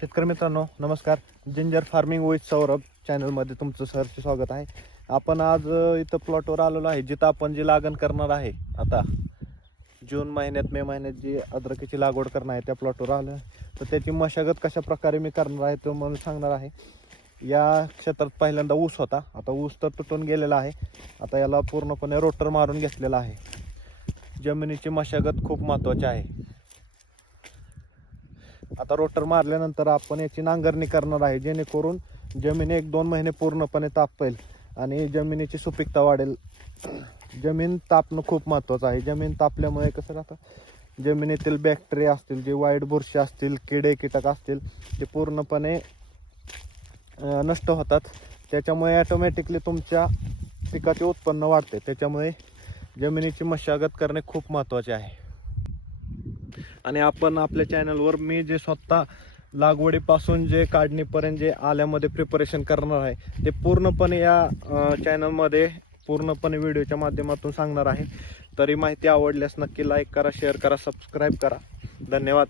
शेतकरी मित्रांनो नमस्कार. जिंजर फार्मिंग विथ सौरभ चॅनलमध्ये तुमचं सहर्ष स्वागत आहे. आपण आज इथं प्लॉटवर आलेलो आहे जिथं आपण जी लागण करणार आहे. आता जून महिन्यात मे महिन्यात जी अद्रकीची लागवड करणार आहे त्या प्लॉटवर आलं तर त्याची मशागत कशा प्रकारे मी करणार आहे तो मला सांगणार आहे. या क्षेत्रात पहिल्यांदा ऊस होता, आता ऊस तर तुटून गेलेला आहे. आता याला पूर्णपणे रोटर मारून घेतलेला आहे. जमिनीची मशागत खूप महत्त्वाची आहे. आता रोटर मारल्यानंतर आपण याची नांगरणी करणार आहे जेणेकरून जमीन 1-2 महिने पूर्णपणे तापेल आणि जमिनीची सुपीकता वाढेल. जमीन तापणं खूप महत्त्वाचं आहे. जमीन तापल्यामुळे कसं राहतं, जमिनीतील बॅक्टेरिया असतील, जे वाईट बुरशी असतील, किडे कीटक असतील ते पूर्णपणे नष्ट होतात. त्याच्यामुळे ॲटोमॅटिकली तुमच्या पिकाचे उत्पन्न वाढते. त्याच्यामुळे जमिनीची मशागत करणे खूप महत्त्वाचे आहे. आणि आपण आपल्या चॅनलवर मी जे स्वतः लागवडीपासून जे काढणीपर्यंत जे आल्यामध्ये प्रिपरेशन करणार आहे ते पूर्णपणे या चॅनलमध्ये पूर्णपणे व्हिडिओच्या माध्यमातून सांगणार आहे. तरी माहिती आवडल्यास नक्की लाईक करा, शेअर करा, सबस्क्राईब करा. धन्यवाद.